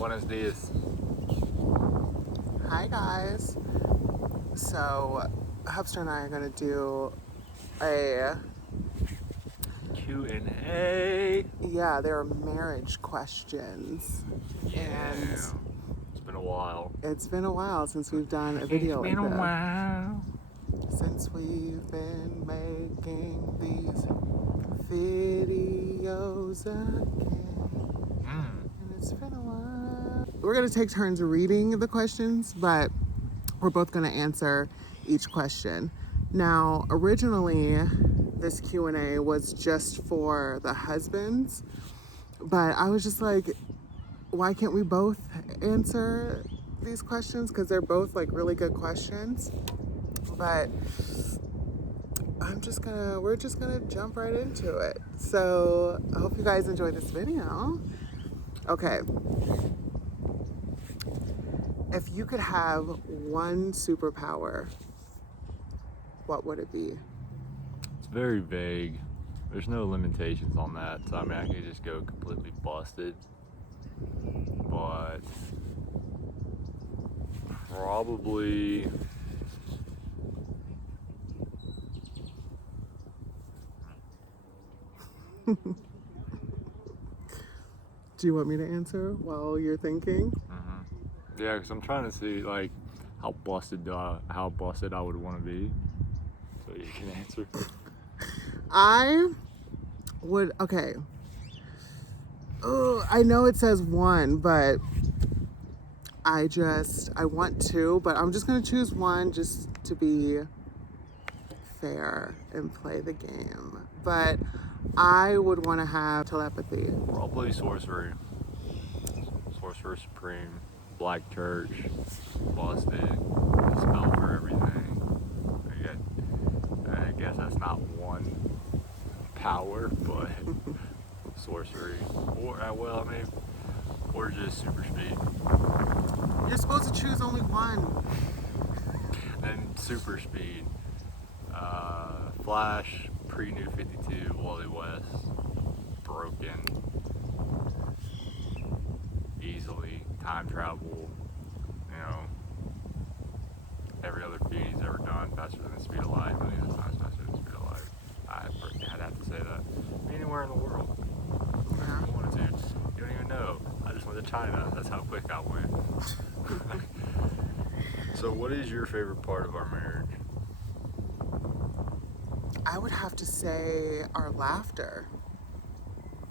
Buenos dias. Hi guys. So Hubster and I are gonna do a Q&A. yeah, they're marriage questions. Yeah. And It's been a while. it's been a while since we've done a video It's been like a that. while. Since we've been making these videos again. And it's been a while. We're gonna take turns reading the questions, but we're both gonna answer each question. Now, originally, this Q&A was just for the husbands, but I was just like, why can't we both answer these questions? Because they're both like really good questions. But we're just gonna jump right into it. So I hope you guys enjoy this video. Okay. If you could have one superpower, what would it be? It's very vague. There's no limitations on that. So I mean, I could just go completely busted. But probably Do you want me to answer while you're thinking? yeah, because I'm trying to see like how busted I would want to be. So you can answer. I would, okay. Oh, I know it says one, but I want two, but I'm just gonna choose one just to be fair and play the game. But I would want to have telepathy. Probably sorcery. Sorcerer Supreme. Black Church. Busted. Spell for everything. I guess that's not one power, but sorcery. Or just super speed. You're supposed to choose only one. Then super speed. Flash, pre-New 52, Wally West, broken, easily, time travel, every other feat he's ever done, faster than the speed of light, millions of times faster than the speed of light. I'd have to say that. Anywhere in the world. Yeah. If you wanted to. You don't even know. I just went to China. That's how quick I went. So what is your favorite part of our marriage? I would have to say our laughter.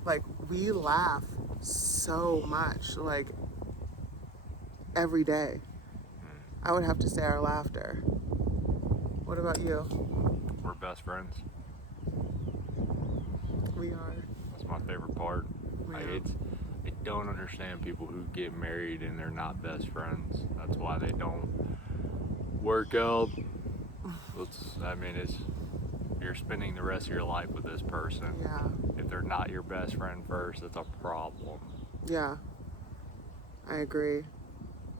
Like, we laugh so much, like, every day. I would have to say our laughter. What about you? We're best friends. We are. That's my favorite part. Yeah. I don't understand people who get married and they're not best friends. That's why they don't work out. You're spending the rest of your life with this person. Yeah. If they're not your best friend first, that's a problem. Yeah. I agree.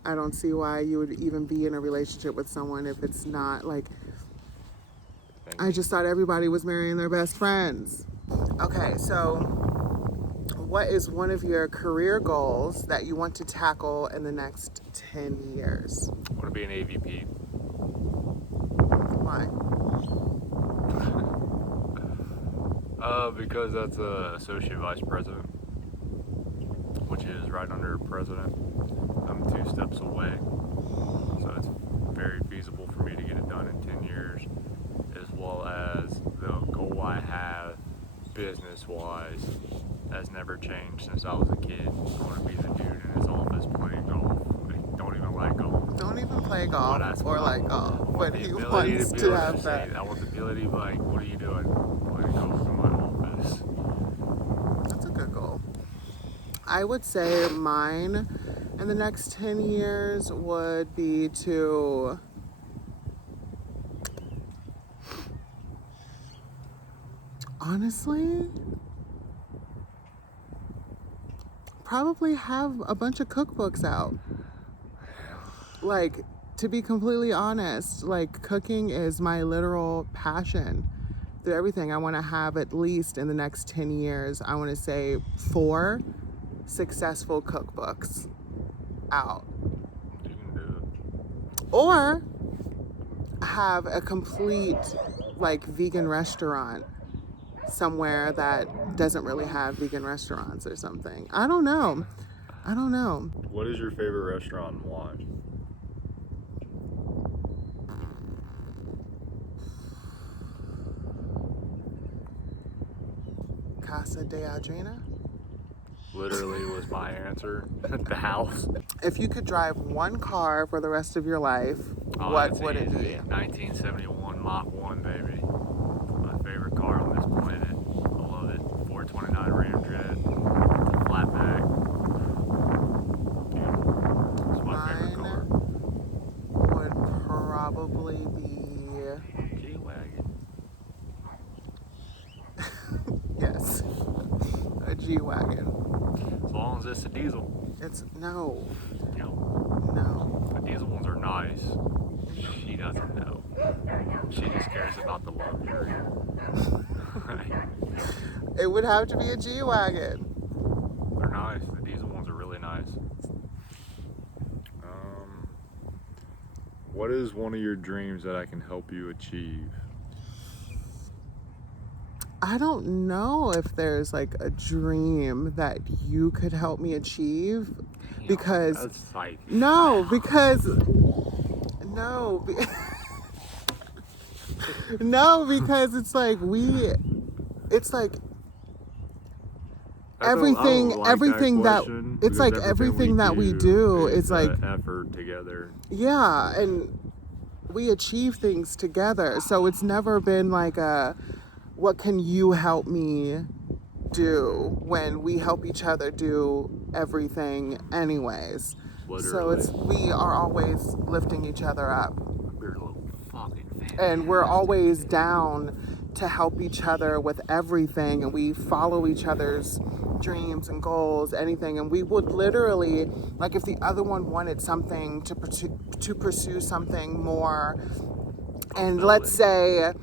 I don't see why you would even be in a relationship with someone if it's not like, I just thought everybody was marrying their best friends. Okay, so what is one of your career goals that you want to tackle in the next 10 years? I want to be an AVP. Why? Because that's a associate vice president, which is right under president. I'm 2 steps away, so it's very feasible for me to get it done in 10 years, as well as the goal I have business-wise has never changed since I was a kid. I want to be the dude in his office playing golf. I don't even like golf. Don't even play golf or like golf, but he ability wants be to able have say, that. I want the ability to be like, what are you doing? Playing golf in my office. That's a good goal. I would say mine in the next 10 years would be to honestly probably have a bunch of cookbooks out. Like, to be completely honest, like, cooking is my literal passion through everything. I want to have at least in the next 10 years, I want to say 4 successful cookbooks out. You can do it. Or have a complete like vegan restaurant somewhere that doesn't really have vegan restaurants or something. I don't know. What is your favorite restaurant and why? Casa de Audrilynn. Literally was my answer. The house. If you could drive one car for the rest of your life, what would it be? 1971 Mach 1, baby. My favorite car on this planet. I love it. 429 Ramjet. Flatback. Dude, it's my favorite car. Would probably be... G-Wagon. Yes. A G-Wagon. As long as it's a diesel. It's... No. You know, No. the diesel ones are nice. She doesn't know. She just cares about the luxury. It would have to be a G-Wagon. They're nice. The diesel ones are really nice. What is one of your dreams that I can help you achieve? I don't know if there's like a dream that you could help me achieve. Because That's like... no, because it's like everything that we do is like effort together. Yeah, and we achieve things together. So it's never been like a what can you help me do when we help each other do everything anyways. Literally. So we are always lifting each other up. We're a little fucking fantastic. And we're always down to help each other with everything, and we follow each other's dreams and goals, anything. And we would literally, like if the other one wanted something to pursue something more, and let's say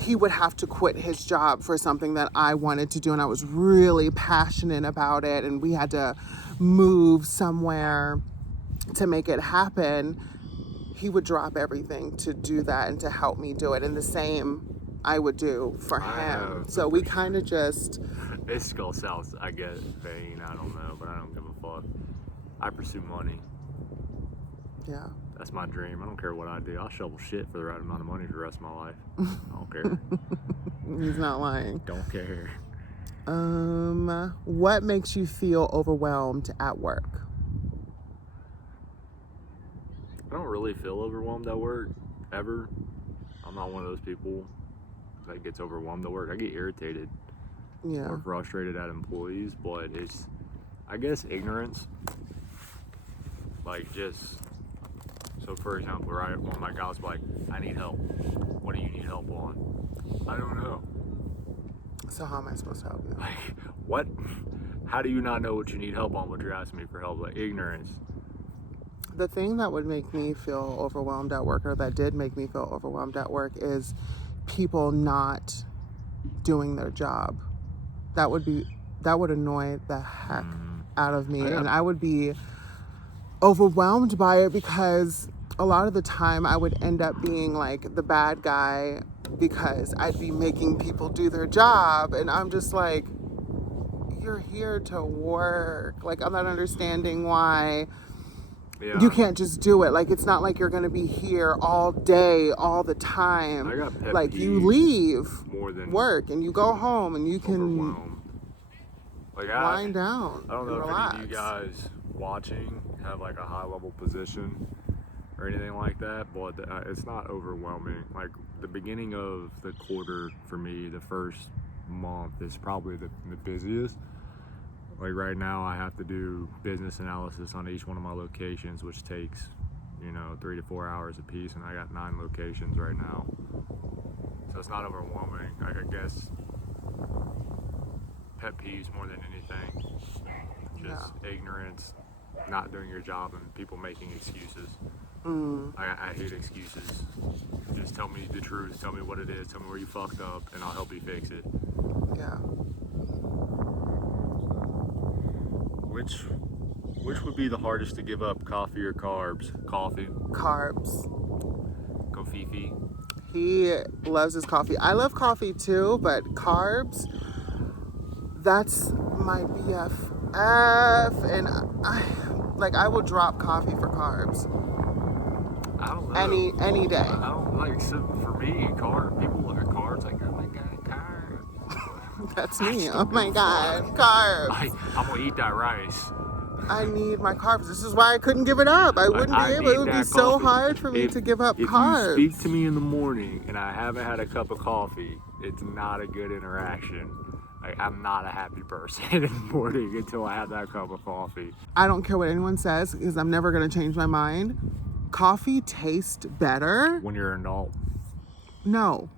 he would have to quit his job for something that I wanted to do and I was really passionate about it, and we had to move somewhere to make it happen, he would drop everything to do that and to help me do it. And the same I would do for him. So we kind of just... This gonna sound, I guess, vain, I don't know, but I don't give a fuck. I pursue money. Yeah. That's my dream. I don't care what I do. I'll shovel shit for the right amount of money for the rest of my life. I don't care. He's not lying. Don't care. What makes you feel overwhelmed at work? I don't really feel overwhelmed at work, ever. I'm not one of those people that gets overwhelmed at work. I get irritated or frustrated at employees, but it's, I guess, ignorance. Like, just, so for example, right, one of my guys like, I need help. What do you need help on? I don't know. So how am I supposed to help you? Like, what? How do you not know what you need help on, but you're asking me for help? Like, ignorance. The thing that would make me feel overwhelmed at work, or that did make me feel overwhelmed at work, is people not doing their job. That would annoy the heck out of me, and I would be overwhelmed by it, because a lot of the time I would end up being like the bad guy because I'd be making people do their job, and I'm just like, you're here to work. Like, I'm not understanding why you can't just do it. Like, it's not like you're gonna be here all day, all the time. I got pet like, peeves you leave more than work and you go home and you can like, wind down. I don't know relax. if any of you guys watching have like a high level position or anything like that, but it's not overwhelming. Like, the beginning of the quarter for me, the first month is probably the busiest. Like, right now I have to do business analysis on each one of my locations, which takes, 3 to 4 hours a piece, and I got 9 locations right now. So it's not overwhelming. Like, I guess pet peeves more than anything. Just ignorance, not doing your job, and people making excuses. I hate excuses. Just tell me the truth. Tell me what it is. Tell me where you fucked up, and I'll help you fix it. Yeah. Which would be the hardest to give up, coffee or carbs? Coffee. Carbs. Go Fifi. He loves his coffee. I love coffee too, but carbs, that's my BFF. And I will drop coffee for carbs. I don't know. Any day. I don't like, so for me, people look at carbs like, oh my god, carbs. That's me. Oh my god, carbs. I'm gonna eat that rice. I need my carbs. This is why I couldn't give it up. I wouldn't be able. It would be so hard for me to give up carbs. If you speak to me in the morning and I haven't had a cup of coffee, it's not a good interaction. Like, I'm not a happy person in the morning until I have that cup of coffee. I don't care what anyone says because I'm never going to change my mind. Coffee tastes better. When you're an adult. No.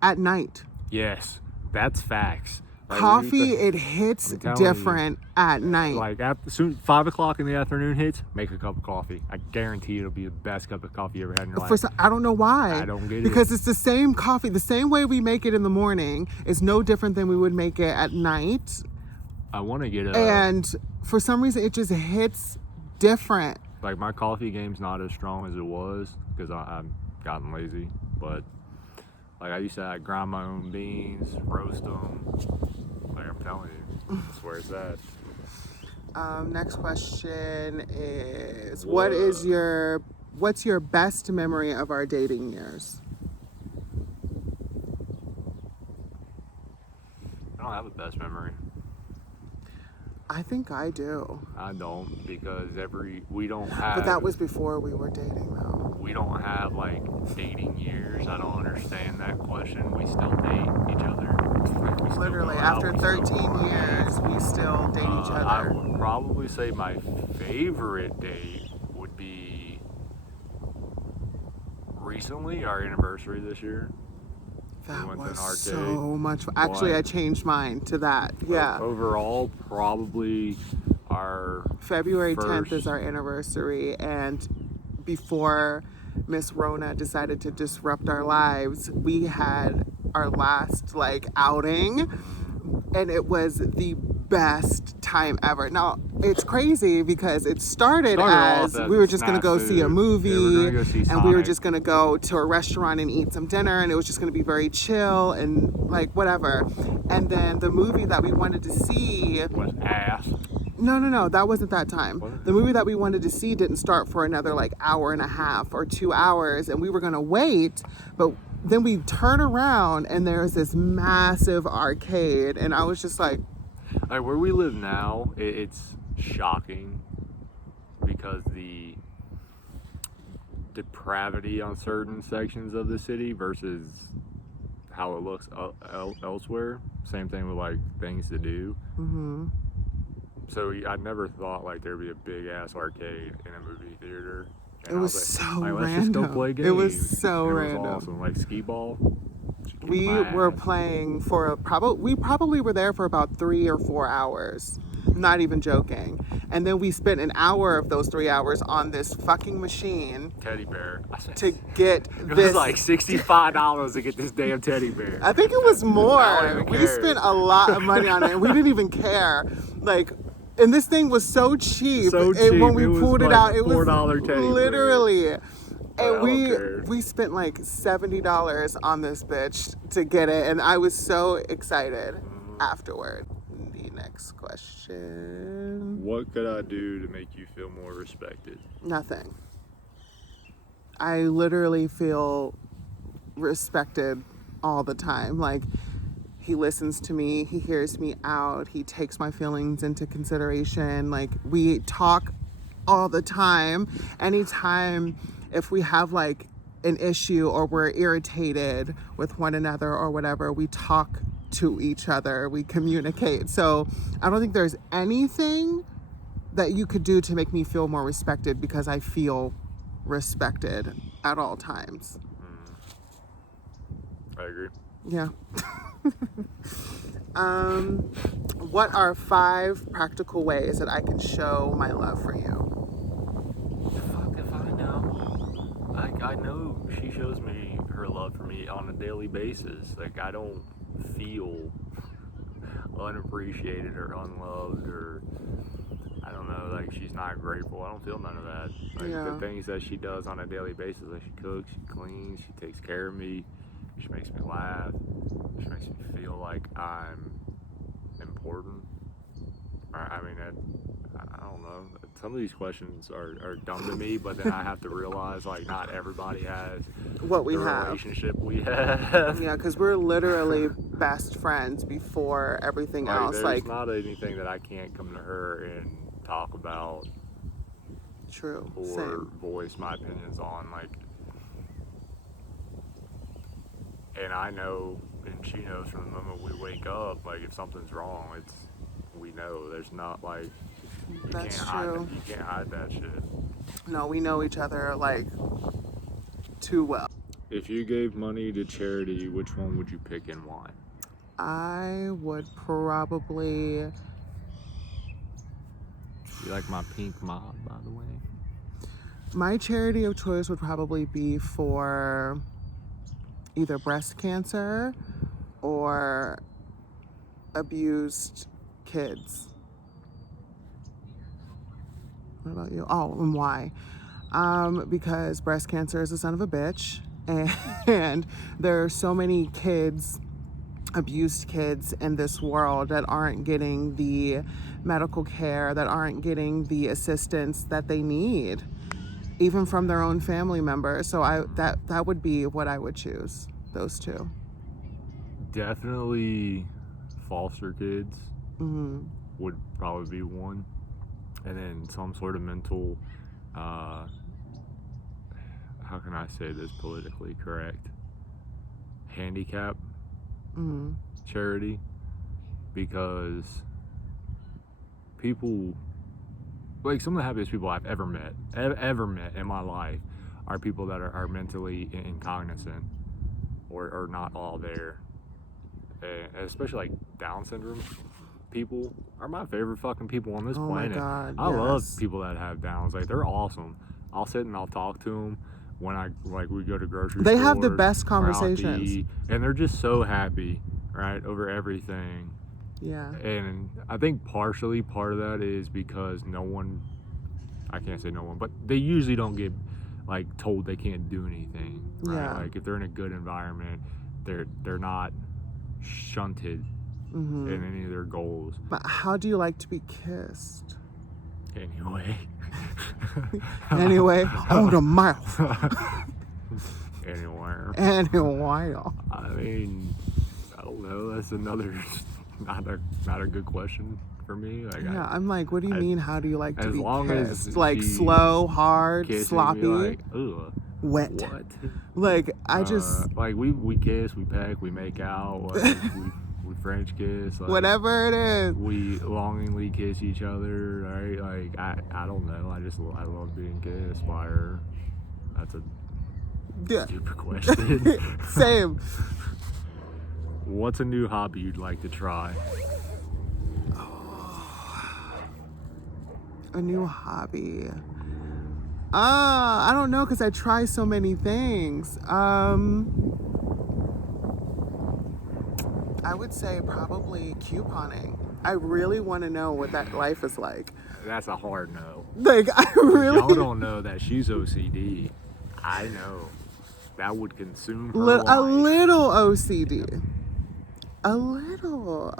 At night. That's facts. Like, coffee, it hits different at night. Like, soon 5 o'clock in the afternoon hits, make a cup of coffee. I guarantee it'll be the best cup of coffee you ever had in your life. I don't know why. I don't get it. Because it's the same coffee. The same way we make it in the morning is no different than we would make it at night. I want to get and for some reason, it just hits different. Like, my coffee game's not as strong as it was because I've gotten lazy. But, like, I used to grind my own beans, roast them. Like, I'm telling you, that's where it's at. Next question is, what's your best memory of our dating years? I don't have a best memory. I think I do. I don't, because we don't have... But that was before we were dating, though. We don't have, like, dating years. I don't understand that question. We still date each other. Literally, after 13 years, we still date each other. I would probably say my favorite date would be recently, our anniversary this year. That was so much fun. Actually, I changed mine to that. Yeah. Overall, probably our February 10th is our anniversary, and before Miss Rona decided to disrupt our lives, we had our last outing, and it was the best time ever. Now, it's crazy because it started as we were just going to go see a movie, and we were just going to go to a restaurant and eat some dinner, and it was just going to be very chill and whatever. And then the movie that we wanted to see was ass. No, that wasn't that time. The movie that we wanted to see didn't start for another hour and a half or 2 hours, and we were going to wait, but then we turn around and there's this massive arcade, and I was just like, where we live now, it's shocking because the depravity on certain sections of the city versus how it looks elsewhere. Same thing with things to do. Mm-hmm. So I never thought there'd be a big ass arcade in a movie theater. And it was so random. Let's just go play games. It was so random. It was awesome. Skee ball. We were playing we probably were there for about 3 or 4 hours. Not even joking. And then we spent an hour of those 3 hours on this fucking machine. Teddy bear. To get this. It was like $65 to get this damn teddy bear. I think it was more. We spent a lot of money on it, and we didn't even care. And this thing was so cheap. And when we pulled it out, it was $4 teddy literally. Bear. And we spent $70 on this bitch to get it, and I was so excited afterward. The next question. What could I do to make you feel more respected? Nothing. I literally feel respected all the time. He listens to me, he hears me out, he takes my feelings into consideration. We talk all the time. Anytime if we have an issue or we're irritated with one another or whatever, we talk to each other, we communicate. So I don't think there's anything that you could do to make me feel more respected, because I feel respected at all times. I agree. Yeah. What are 5 practical ways that I can show my love for you? Fuck if I know. I know she shows me her love for me on a daily basis. I don't feel unappreciated or unloved, or don't know, like she's not grateful. I don't feel none of that. Like the things that she does on a daily basis, like she cooks, she cleans, she takes care of me, she makes me laugh, she makes me feel like I'm important. I mean, I don't know. Some of these questions are dumb to me, but then I have to realize like not everybody has what we the have. relationship we have. Yeah, because we're literally best friends before everything else. There's Like, not anything that I can't come to her and talk about. True. Or Same. voice my opinions on, like, and I know, and she knows from the moment we wake up, like if something's wrong, we know. There's not like That's true. You can't hide that shit. No, we know each other like too well. If you gave money to charity, which one would you pick and why? I would probably. You like my pink mob, by the way? My charity of choice would probably be for either breast cancer or abused kids. What about you? Oh, and why? Because breast cancer is a son of a bitch, and there are so many kids, abused kids in this world that aren't getting the medical care, that aren't getting the assistance that they need, even from their own family members. So that would be what I would choose, those two. Definitely foster kids would probably be one. And then some sort of mental, how can I say this politically correct? Handicap charity. Because people, like some of the happiest people I've ever met in my life are people that are mentally incognizant or not all there. And especially like Down syndrome people are my favorite fucking people on this planet. My God, I love people that have Downs. Like they're awesome. I'll sit and I'll talk to them when we go to grocery They stores. have the best conversations. And they're just so happy, right, over everything. Yeah. And I think partially part of that is because I can't say no one, but they usually don't get like told they can't do anything, right? Yeah. Like if they're in a good environment, they're not shunted in any of their goals. But how do you like to be kissed? Anyway. Hold a mouth. Anywhere. Anyway. I mean, I don't know. That's another not a good question for me. Like Yeah, I'm like, what do you mean? How do you like to be kissed? As like slow, hard, sloppy, like, ugh, wet. What? Like I just like we kiss, we peck, we make out, like, we French kiss, like, whatever it is. We longingly kiss each other, right? Like I don't know. I love being kissed by her. That's a stupid question. Same. What's a new hobby you'd like to try? A new hobby. I don't know, because I try so many things. I would say probably couponing. I really want to know what that life is like. That's a hard no. Like, I really... Y'all don't know that she's OCD. I know. That would consume her life. A little OCD. A little.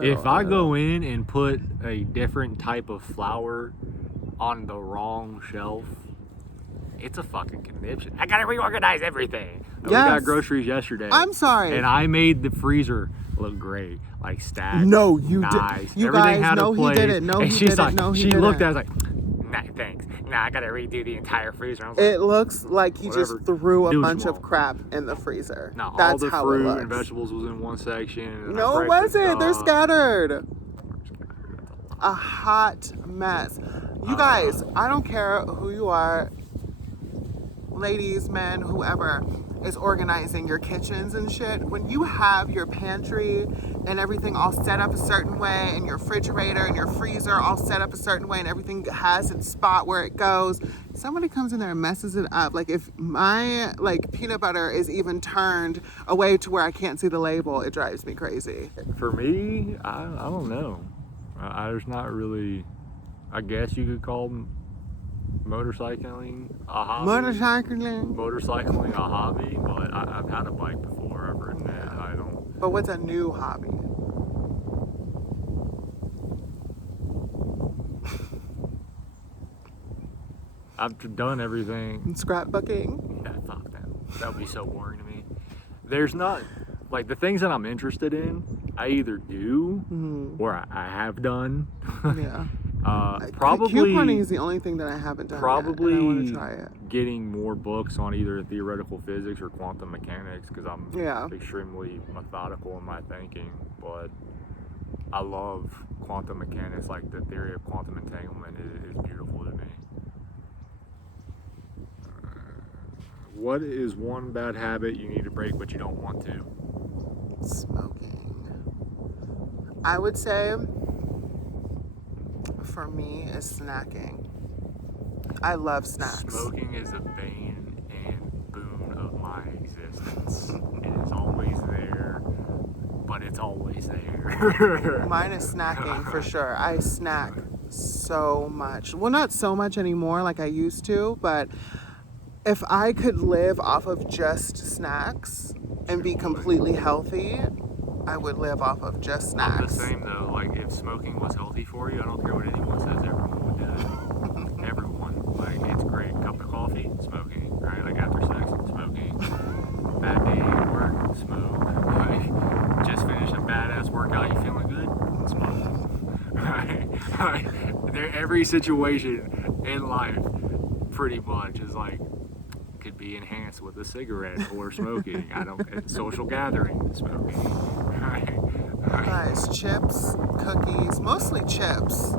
If I go in and put a different type of flour on the wrong shelf, it's a fucking conniption. I gotta reorganize everything. Yes. We got groceries yesterday. I'm sorry. And I made the freezer look great. Like stacked. No, you nice. did. You Everything guys, had no, a he place. didn't. No, and he she's didn't. Like, no, he she didn't. looked at it, I was like, nah, thanks. Nah, I gotta redo the entire freezer. I was like, it looks like he whatever. just threw a Do bunch small. of crap in the freezer. No, That's all the how fruit it looks. and vegetables was in one section. And No, it wasn't. They're scattered. a hot mess. You guys, I don't care who you are, ladies, men, whoever is organizing your kitchens and shit. When you have your pantry and everything all set up a certain way, and your refrigerator and your freezer all set up a certain way, and everything has its spot where it goes, somebody comes in there and messes it up. Like if my peanut butter is even turned away to where I can't see the label, it drives me crazy. For me, I don't know. There's not really I guess you could call motorcycling a hobby. Motorcycling a hobby, but I've had a bike before. I've ridden it. I don't. But what's a new hobby? I've done everything. Scrapbooking? Yeah, fuck that. That would be so boring to me. There's not, like, the things that I'm interested in, I either do or I have done. Yeah. Probably couponing is the only thing that I haven't done probably yet, and I want to try it. Getting more books on either theoretical physics or quantum mechanics, because I'm extremely methodical in my thinking. But I love quantum mechanics. Like, the theory of quantum entanglement is beautiful to me. What is one bad habit you need to break but you don't want to? Smoking. I would say for me is snacking. I love snacks. Smoking is a bane and boon of my existence. It is always there, but it's always there. Mine is snacking for sure. I snack so much. Well, not so much anymore like I used to, but if I could live off of just snacks and be completely healthy, I would live off of just snacks. I'm the same though. Like, if smoking was healthy for you, I don't care what anyone says, everyone would do it. Everyone. Like, it's great. Cup of coffee, smoking. Right? Like, after sex, smoking. Bad day at work, smoke. Like, just finished a badass workout, you feeling good? Smoke. Right? Every situation in life pretty much is like, could be enhanced with a cigarette or smoking. Social gathering, smoking. Right? Guys, chips, cookies, mostly chips.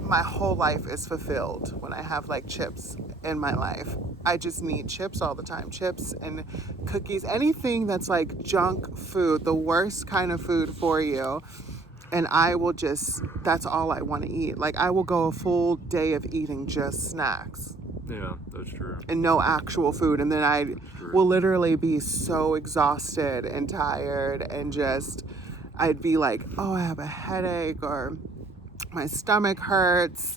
My whole life is fulfilled when I have like chips in my life. I just need chips all the time. Chips and cookies, anything that's like junk food, the worst kind of food for you. And I will that's all I want to eat. Like, I will go a full day of eating just snacks. Yeah, that's true. And no actual food. And then I will literally be so exhausted and tired and I'd be like, oh, I have a headache or my stomach hurts.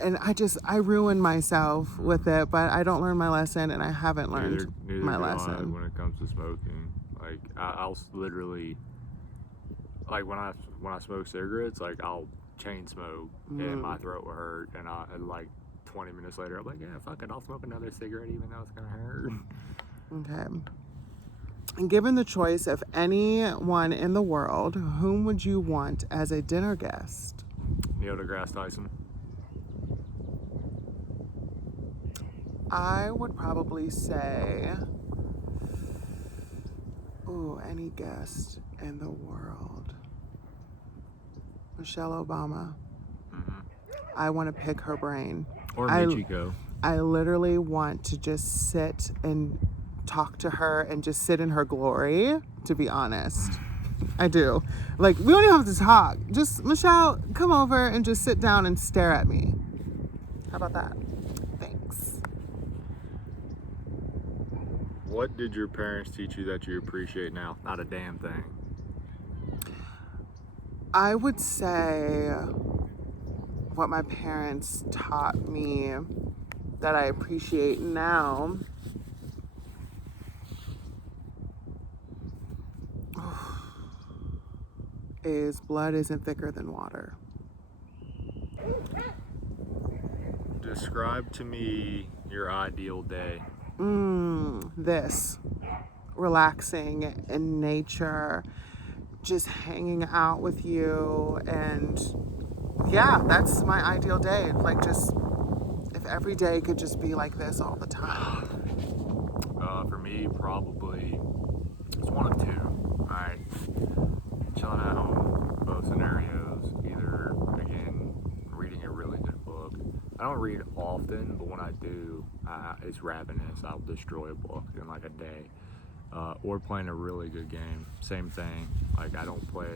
And I ruin myself with it, but I don't learn my lesson, and I haven't learned my lesson. When it comes to smoking, like, I'll literally, like, when I smoke cigarettes, like, I'll chain smoke and my throat will hurt, and like 20 minutes later I'm like, yeah, fuck it, I'll smoke another cigarette even though it's gonna hurt. Okay. And given the choice of anyone in the world, whom would you want as a dinner guest? Neil deGrasse Tyson. I would probably say, any guest in the world. Michelle Obama. Mm-hmm. I want to pick her brain. Or Michiko. I literally want to just sit and talk to her and just sit in her glory, to be honest. I do. Like, we don't even have to talk. Just, Michelle, come over and just sit down and stare at me. How about that? Thanks. What did your parents teach you that you appreciate now? Not a damn thing. I would say what my parents taught me that I appreciate now is blood isn't thicker than water. Describe to me your ideal day. This. Relaxing in nature, just hanging out with you, and yeah, that's my ideal day. Like, just if every day could just be like this all the time. For me, probably it's one of two. Alright, chilling at home, both scenarios. Either, again, reading a really good book. I don't read often, but when I do, it's ravenous. I'll destroy a book in like a day. Or playing a really good game. Same thing. Like, I don't play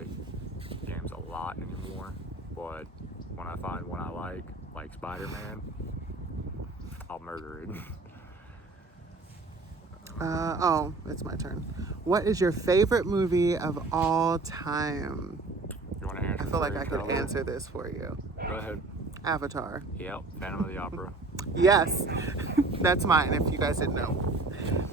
games a lot anymore, but when I find one I like Spider-Man, I'll murder it. It's my turn. What is your favorite movie of all time? You want an answer. I feel like for I you, could traveler? answer this for you. Go ahead. Avatar. Yep, Phantom of the Opera. Yes, that's mine, if you guys didn't know.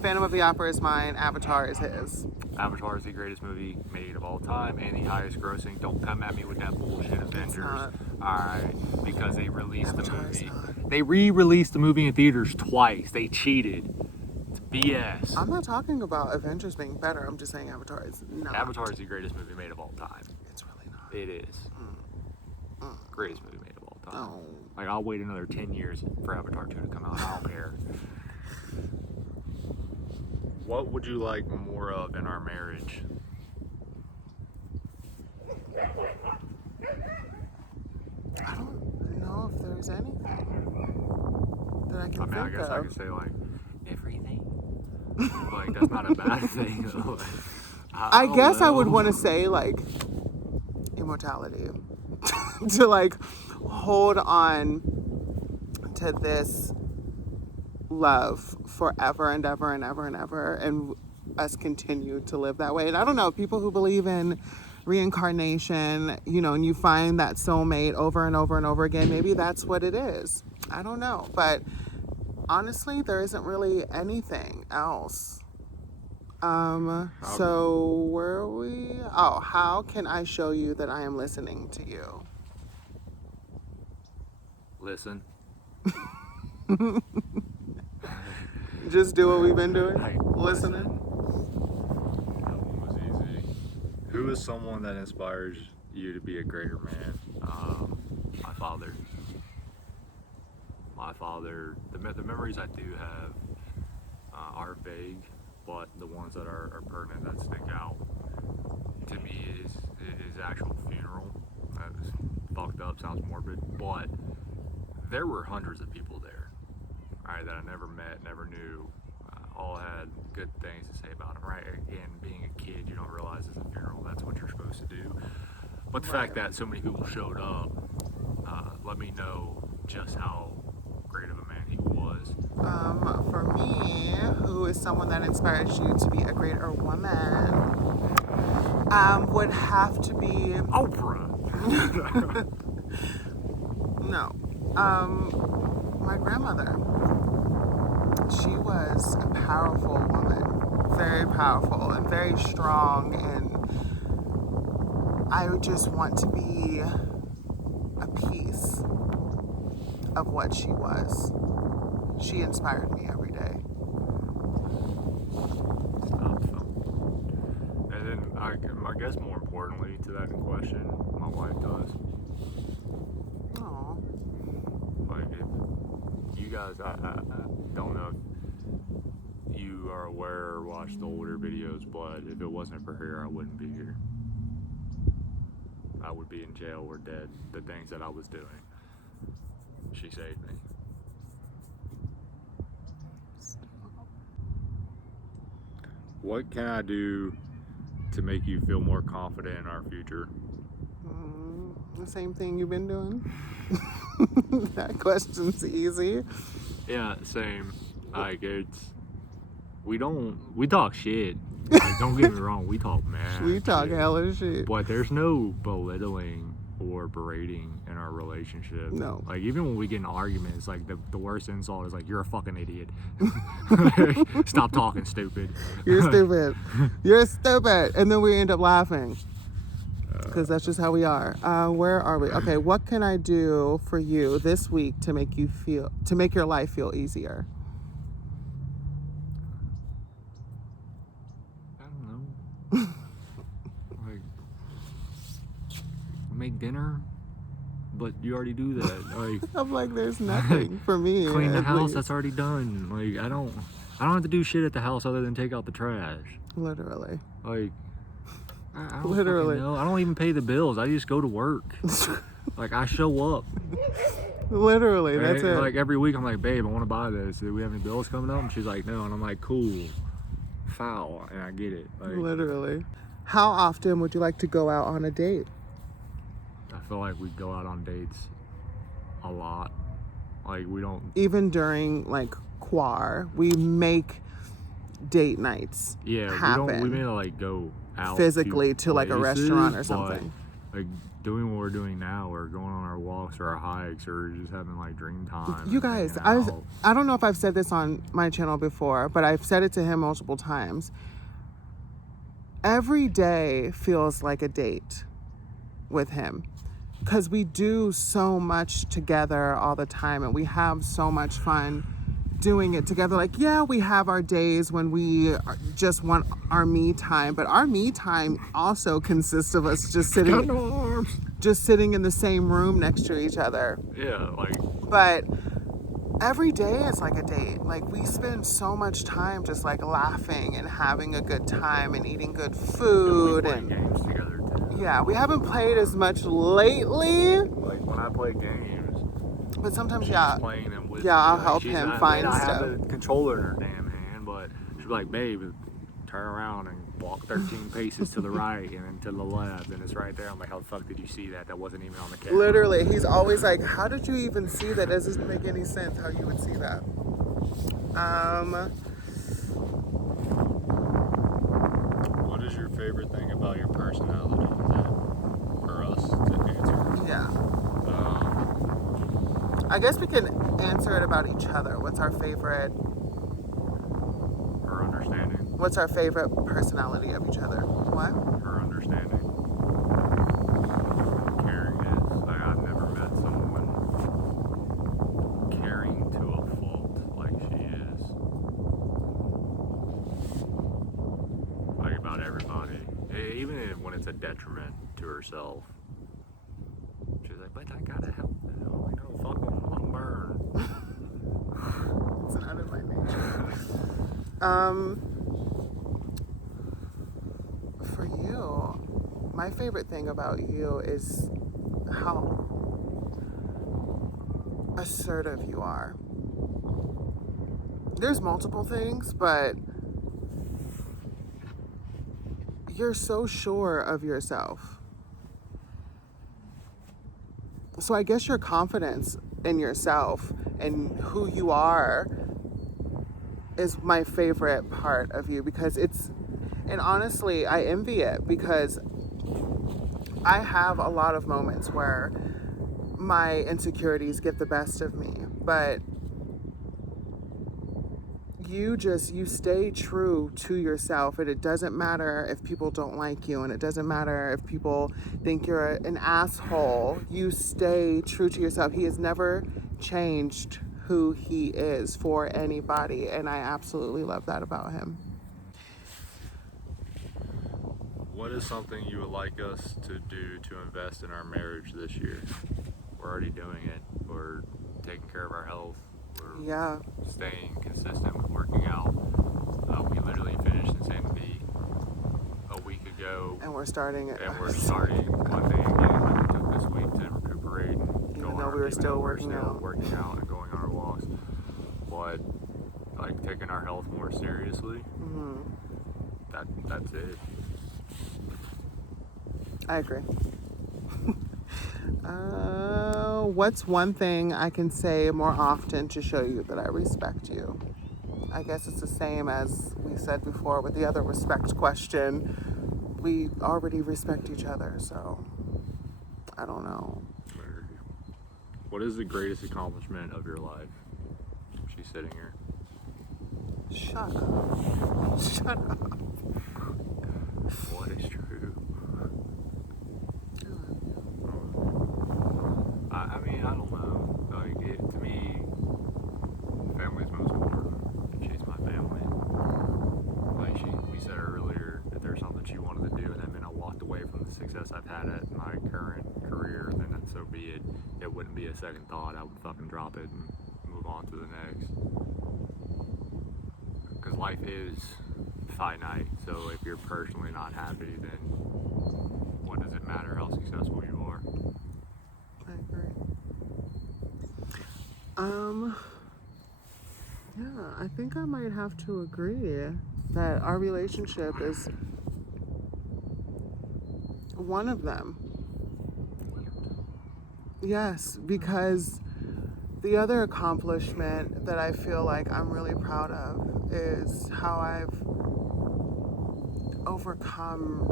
Phantom of the Opera is mine, Avatar is his. Avatar is the greatest movie made of all time and the highest grossing. Don't come at me with that bullshit, Avengers. not. Alright, because they released Avatar the is movie. not. They re-released the movie in theaters twice. They cheated. It's BS. I'm not talking about Avengers being better, I'm just saying Avatar is not. Avatar is the greatest movie made of all time. It's really not. It is. Greatest movie made of all time. Oh. Like, I'll wait another 10 years for Avatar 2 to come out. I don't care. What would you like more of in our marriage? I don't know if there's anything that I can I mean, I think guess of. I could say, like, everything. Like, that's not a bad thing. Like, I don't guess I would know. want to say, like, immortality. To, like, hold on to this love forever and ever and ever and ever, and us continue to live that way. And I don't know, people who believe in reincarnation, you know, and you find that soulmate over and over and over again, maybe that's what it is. I don't know. But honestly, there isn't really anything else. So where are we? Oh, how can I show you that I am listening to you? Listen. Just do what we've been doing? Hey, Listening? That one was easy. Who is someone that inspires you to be a greater man? My father. My father. The memories I do have are vague, but the ones that are pertinent, that stick out to me is actual funeral. That's fucked up, sounds morbid, but there were hundreds of people there, right, that I never met, never knew. All had good things to say about him, right? Again, being a kid, you don't realize it's a funeral, that's what you're supposed to do. But the fact that so many people showed up let me know just how great of a man he was. For me, who is someone that inspires you to be a greater woman, would have to be Oprah! no. My grandmother. She was a powerful woman, very powerful and very strong, and I would just want to be a piece of what she was. She inspired me every day. And then I guess more importantly to that question, my wife does. Aw. Like, if you guys, I don't know if you are aware or watched the older videos, but if it wasn't for her, I wouldn't be here. I would be in jail or dead. The things that I was doing, she saved me. What can I do to make you feel more confident in our future? The same thing you've been doing. That question's easy. Yeah, same. Like, we talk shit. Like, don't get me wrong, we talk mad. We talk shit. hella shit. But there's no belittling or berating in our relationship. No. Like, even when we get in arguments, like, the worst insult is like, you're a fucking idiot. Stop talking, stupid. You're stupid. You're stupid. And then we end up laughing. Because that's just how we are. Where are we? Okay, what can I do for you this week to make your life feel easier? I don't know. Like, make dinner, but you already do that. Like, I'm like, there's nothing for me. clean the at house, least. that's already done. Like, I don't have to do shit at the house other than take out the trash. Literally. Like, I don't Literally. fucking know. I don't even pay the bills. I just go to work. Like, I show up. Literally, that's And, it. like, every week I'm like, babe, I want to buy this. Do we have any bills coming up? And she's like, no. And I'm like, cool. Foul. And I get it. Like, Literally. How often would you like to go out on a date? I feel like we go out on dates a lot. Like, we don't. Even during like quar, we make date nights Yeah, happen. we may like go out physically to like a places, restaurant or but, something. like, doing what we're doing now, or going on our walks or our hikes, or just having like dream time. You guys, I don't know if I've said this on my channel before, but I've said it to him multiple times. Every day feels like a date with him, because we do so much together all the time, and we have so much fun doing it together. Like, yeah, we have our days when we just want our me time, but our me time also consists of us just sitting in the same room next to each other. Yeah, like. But every day is like a date. Like, we spend so much time just like laughing and having a good time and eating good food and games together too. Yeah, we haven't played as much lately. Like when I play games, but sometimes she's playing them with me. I'll like, help him find stuff. stuff. I have the controller in her damn hand, but she's like, babe, turn around and walk 13 paces to the right and then to the left, and it's right there. I'm like, how the fuck did you see that? That wasn't even on the camera. Literally, he's always like, how did you even see that? Does it make any sense how you would see that? What is your favorite thing about your personality? For us to answer. Yeah. I guess we can answer it about each other. What's our favorite? Her understanding. What's our favorite personality of each other? What? Her understanding. Caringness. Like, I've never met someone caring to a fault like she is. Like, about everybody. Even when it's a detriment to herself. She's like, but I gotta help them. You know, fuck them, let them burn. It's not in my nature. For you, my favorite thing about you is how assertive you are. There's multiple things, but you're so sure of yourself. So I guess your confidence in yourself and who you are is my favorite part of you, because and honestly, I envy it, because I have a lot of moments where my insecurities get the best of me, but you stay true to yourself, and it doesn't matter if people don't like you, and it doesn't matter if people think you're an asshole. You stay true to yourself. He has never changed who he is for anybody, and I absolutely love that about him. What is something you would like us to do to invest in our marriage this year? We're already doing it. We're taking care of our health. We're staying consistent with working out. We literally finished Insanity a week ago. And we're starting Monday again. We took this week to recuperate. Even though we were still working out and going on our walks. But like taking our health more seriously. Mm-hmm. That's it. I agree. What's one thing I can say more often to show you that I respect you? I guess it's the same as we said before with the other respect question. We already respect each other, so I don't know. What is the greatest accomplishment of your life? She's sitting here. Shut up. What is true? I mean, I don't know. Like, to me, family's most important. She's my family. Like, we said earlier that there's something she wanted to do, and that meant I walked away from the success I've had at my current career, then so be it. It wouldn't be a second thought. I would fucking drop it and move on to the next. Because life is finite, so if you're personally not happy, then what does it matter how successful you are? I agree. Yeah, I think I might have to agree that our relationship is one of them. Yes, because the other accomplishment that I feel like I'm really proud of is how I've overcome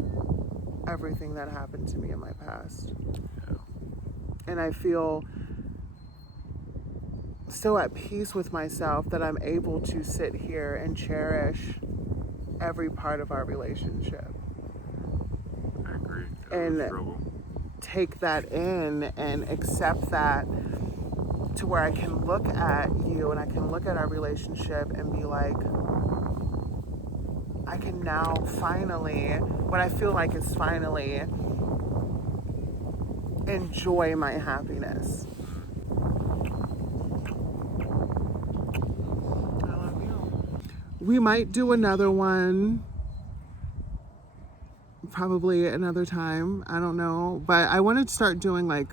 everything that happened to me in my past. Yeah. And I feel so at peace with myself that I'm able to sit here and cherish every part of our relationship. I agree. It was And a struggle. take that in and accept that, to where I can look at you and I can look at our relationship and be like, I can now finally, what I feel like is finally, enjoy my happiness. I love you. We might do another one probably another time. I don't know. But I want to start doing like,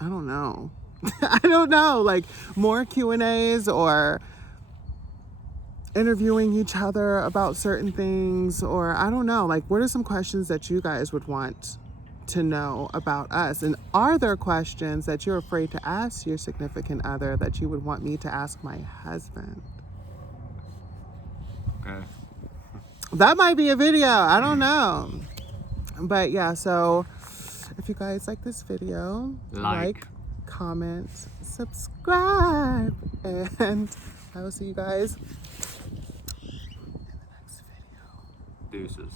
I don't know. I don't know, like more Q&As or interviewing each other about certain things, or I don't know, like what are some questions that you guys would want to know about us? And are there questions that you're afraid to ask your significant other that you would want me to ask my husband? Okay. That might be a video, I don't know. But yeah, so if you guys like this video, like, comment, subscribe, and I will see you guys in the next video. Deuces.